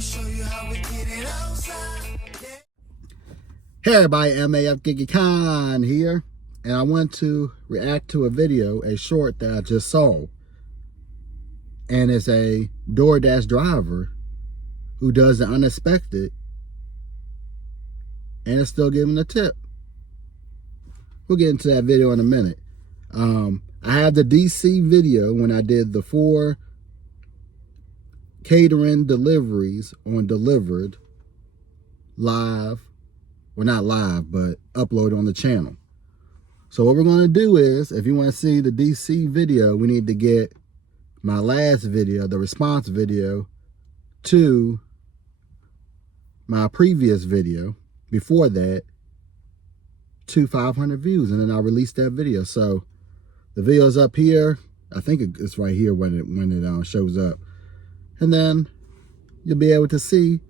show you how we get it outside. Hey everybody, MAF Giggy Khan here, and I want to react to a video, a short that I just saw. And it's a DoorDash driver who does the unexpected and is still giving a tip. We'll get into that video in a minute. I have the DC video when I did the 4 catering deliveries on Delivered live. Well, not live, but upload on the channel. So what we're going to do is, if you want to see the DC video, we need to get my last video, the response video, to my previous video before that to 500 views, and then I'll release that video. So the video's up here. I think it's right here when it shows up, and then you'll be able to see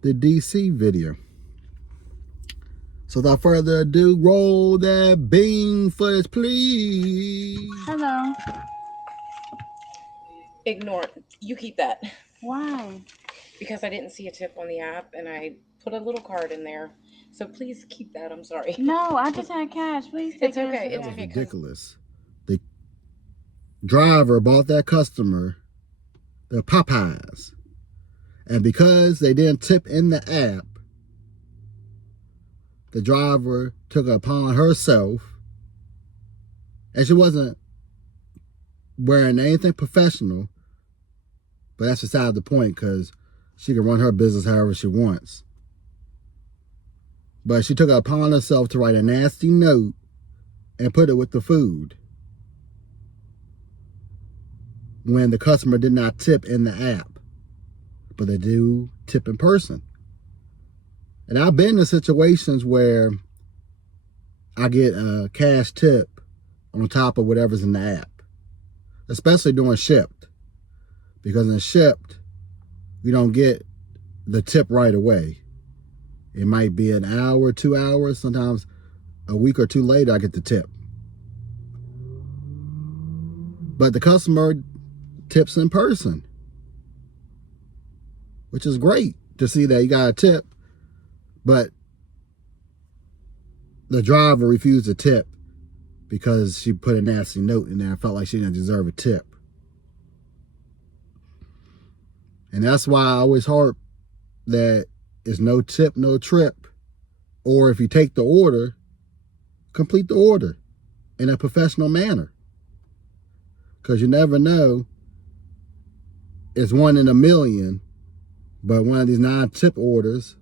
the DC video. So without further ado, roll that bean footage, please. Hello. Ignore. You keep that. Why? Because I didn't see a tip on the app and I put a little card in there. So please keep that. I'm sorry. No, I just had cash. Please take It's okay. it. It's okay. Ridiculous. The driver bought that customer the Popeyes, and because they didn't tip in the app, the driver took it upon herself, and she wasn't wearing anything professional, but that's beside the point because she can run her business however she wants. But she took it upon herself to write a nasty note and put it with the food when the customer did not tip in the app, but they do tip in person. And I've been in situations where I get a cash tip on top of whatever's in the app, especially during Shipt, because in Shipt, you don't get the tip right away. It might be an hour, 2 hours, sometimes a week or two later, I get the tip. But the customer tips in person, which is great to see that you got a tip. But the driver refused to tip because she put a nasty note in there and felt like she didn't deserve a tip. And that's why I always harp that it's no tip, no trip. Or if you take the order, complete the order in a professional manner. Because you never know, it's 1 in a million, but one of these non-tip orders,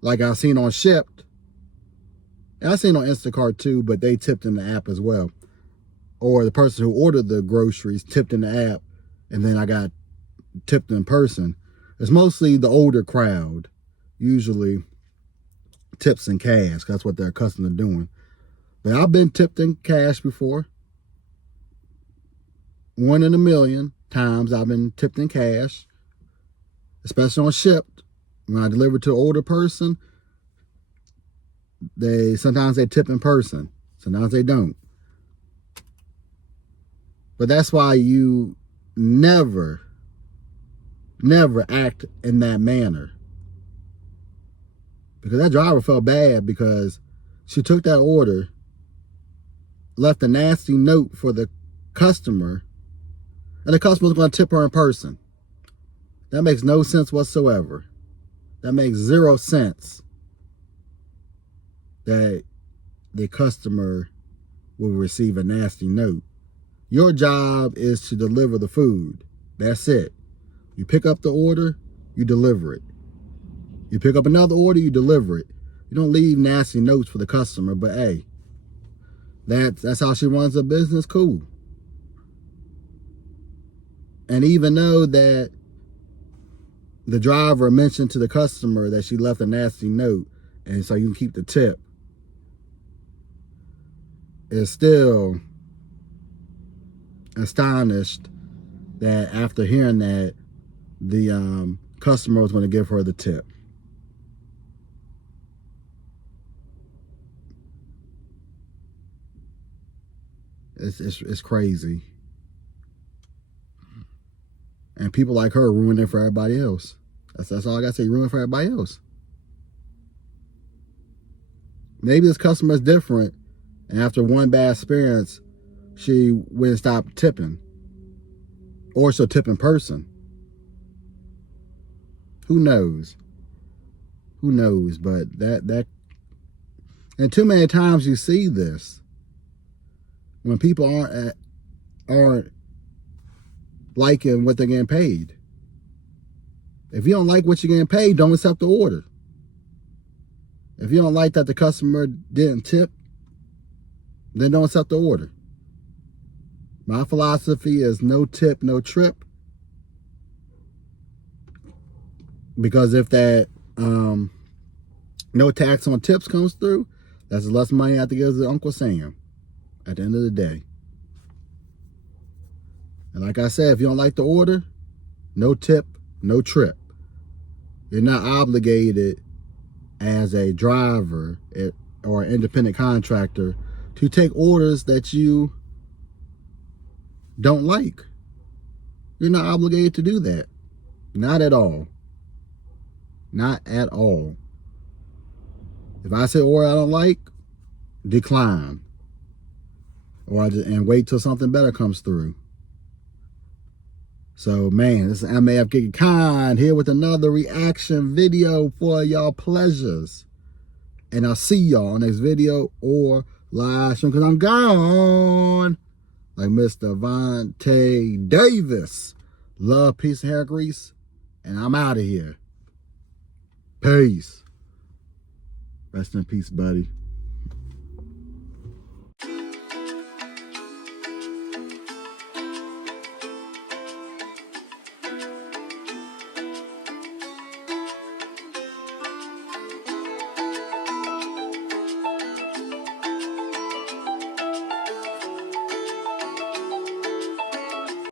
like I've seen on Shipt, and I've seen on Instacart too, but they tipped in the app as well. Or the person who ordered the groceries tipped in the app, and then I got tipped in person. It's mostly the older crowd, usually tips in cash. That's what they're accustomed to doing. But I've been tipped in cash before. 1 in a million times I've been tipped in cash, especially on Shipt. When I deliver to an older person, sometimes they tip in person, sometimes they don't. But that's why you never act in that manner. Because that driver felt bad because she took that order, left a nasty note for the customer, and the customer was going to tip her in person. That makes no sense whatsoever. That makes 0 sense that the customer will receive a nasty note. Your job is to deliver the food. That's it. You pick up the order, you deliver it. You pick up another order, you deliver it. You don't leave nasty notes for the customer, but hey, that's how she runs her business, cool. And even though that the driver mentioned to the customer that she left a nasty note, and so you can keep the tip, is still astonished that after hearing that, the customer was going to give her the tip. It's crazy. And people like her ruin it for everybody else. That's all I got to say. You ruin for everybody else. Maybe this customer is different, and after one bad experience, she wouldn't stop tipping. Or she'll tip in person. Who knows? Who knows? But that and too many times you see this when people aren't liking what they're getting paid. If you don't like what you're getting paid, don't accept the order. If you don't like that the customer didn't tip, then don't accept the order. My philosophy is no tip, no trip. Because if that no tax on tips comes through, that's less money I have to give to Uncle Sam at the end of the day. And like I said, if you don't like the order, no tip, no trip. You're not obligated as a driver or an independent contractor to take orders that you don't like. You're not obligated to do that. Not at all. Not at all. If I say order I don't like, decline. And wait till something better comes through. So, man, this is MAF Getting Kind here with another reaction video for y'all pleasures. And I'll see y'all next video or live stream because I'm gone. Like Mr. Vontae Davis. Love, peace, and hair grease. And I'm out of here. Peace. Rest in peace, buddy.